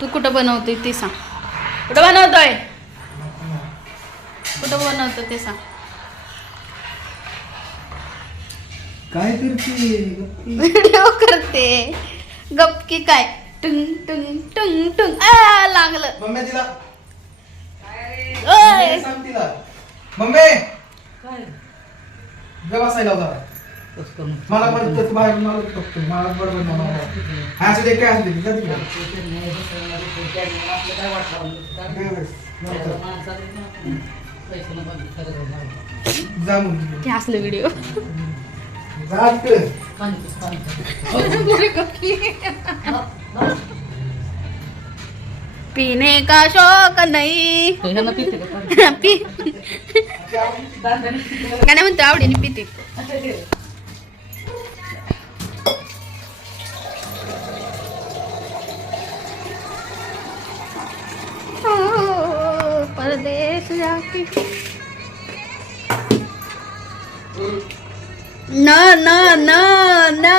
तू कुठं बनवतोय ते सांग. कुठं बनवतोय, कुठं बनवतो ते सांग. काय करते? व्हिडिओ करते. गपकी काय टुंग टुंग टुंग टुंग आ लागलं. मम्मी तिला ओय सांग तिला. मम्मी काय बसायला होता. कसं करून मला पण तू बाहेर मला बघतो. मला बरोबर म्हणा. असं दे काय असं दे. जा तिकडे. आपलं काय वाटलं जा मग. ते असलं व्हिडिओ. जा तिकडे. पीने का शौक नहीं. पी काय म्हणतो आवडीने पिते. परदेश जाके नो नो नो नो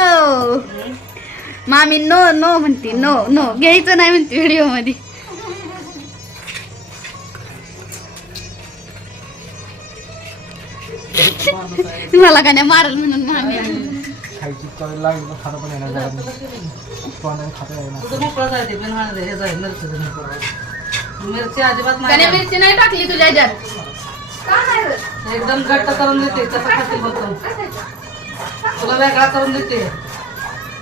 मामी नो नो म्हणते. नो नो घ्यायचं नाही म्हणते व्हिडिओ मध्ये. मला का नाही मारल म्हणून मामी खायची चव लागली तर खाणं पण येणार घरात. तोंडाने खाता येणार. तुझं मोकळं जायते पण हे जाय मिरची अजिबात त्याने नाही मिरची नाही टाकली तुझ्या ह्याच्यात. एकदम घट्ट करून देते तसं खाते होतो तुला वेगळा करून देते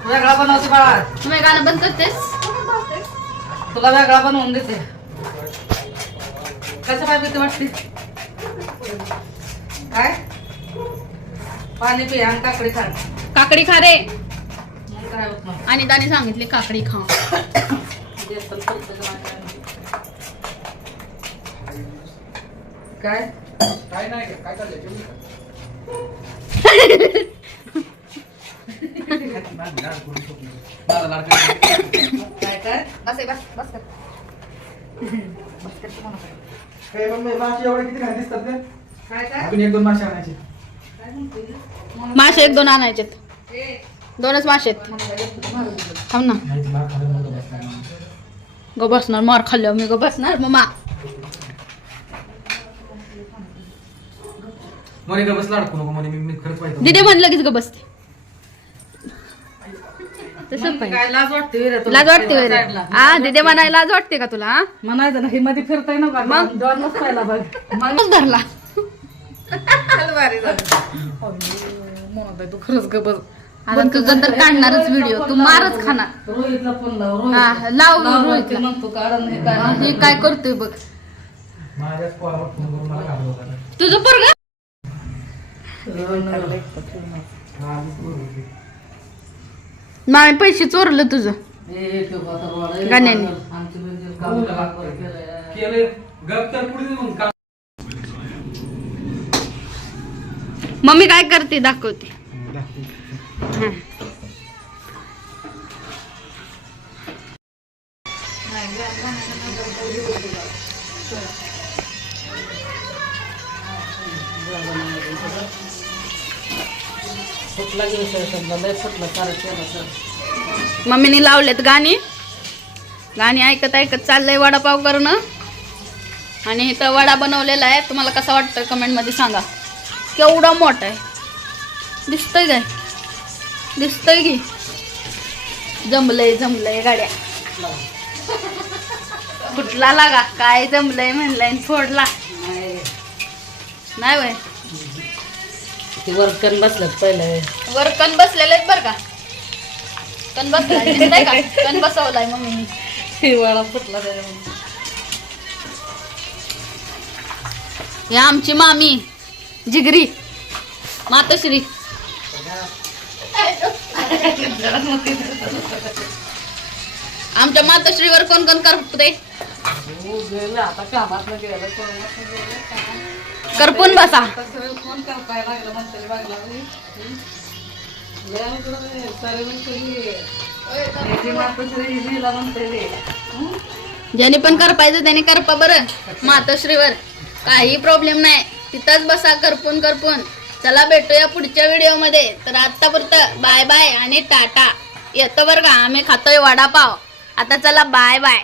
वेगळा बनवते बाळा तुम्ही गाणं बंद करतेस. तुला वेगळा बनवून देते कसं पाय भीती वाटते काय पाणी पी आणि काकडी खा काकडी खा रे. मग काय होत नाही. आणि त्याने सांगितले काकडी खा. काय काय नाही काय चाललंय जेवली का? काय काय बस बस बस कर. काय मम्मी मासे एवढे किती घाण दिसतात ते? काय काय अजून एक दोन मासे आणायचे. काय म्हणते मासे एक दोन आणायचेत. दोनच मासे आहेत. थांब ना. नाही तुला खाली नको बसणार. गो बसणार मार खाल्ल्यावर मी गो बसणार मम्मा. मोने का बसला अडकू नको मोने मी खरंच पाहिजे. दिदे म्हण लगेच ग बसते. तसं पाहिजे. काय लाज वाटते विरा तुला? लाज वाटते वगैरे. साईडला. हा दिदे म्हणायला लाज वाटते का तुला. हा? म्हणायचं ना हे मध्ये फिरताय ना बघ मग? दोनच पाहिला बघ मगच धरला. तू खरंच ग बघ आता तुझं तर काढणारच व्हिडिओ. तू मारच खाणार. रोहितला फोन लाव हा, रोहित लाव लाव रोहितला. मग तू कारण हे काय हे काय करतोय बघ माझ्याच पोरावर फोन करून मला घालवला. तुझं पोरग. नाही पैसे चोरलं तुझं. गाण्याने. केले गप तर पुढे मग का मम्मी काय करते दाखवते. हा. मम्मीने लावलेत गाणी. गाणी ऐकत ऐकत चाललंय वडापाव करणं. आणि इथं वडा बनवलेला आहे. तुम्हाला कसा वाटतं कमेंट मध्ये सांगा. केवढा मोठा आहे. दिसतंय काय. दिसतंय की जमलंय जमलंय गाड्या. कुठला लागा काय जमलंय म्हणलंय फोडला नाही वय. वर कण बसलं पहिलं वर कण बसलेले आहेत बरं का. कण बसलाय दिसतंय का. कण बसवलाय मम्मीने. वडा फुटला त्याच्यामध्ये ही आमची मामी जिगरी मातोश्री. आमच्या मातोश्रीवर कोण कोण करते. आता कामात गेलं करपून बसा. फोन करताय लागलं म्हणते लागला ज्याने पण करपायचं त्याने करपा बरं. मातोश्रीवर काही प्रॉब्लेम नाही. तिथंच बसा करपून करपून. चला भेटूया पुढच्या व्हिडिओ मध्ये. तर आतापर्यंत बाय बाय आणि टाटा. येतो बरं का. आम्ही खातोय वडापाव. आता चला बाय बाय.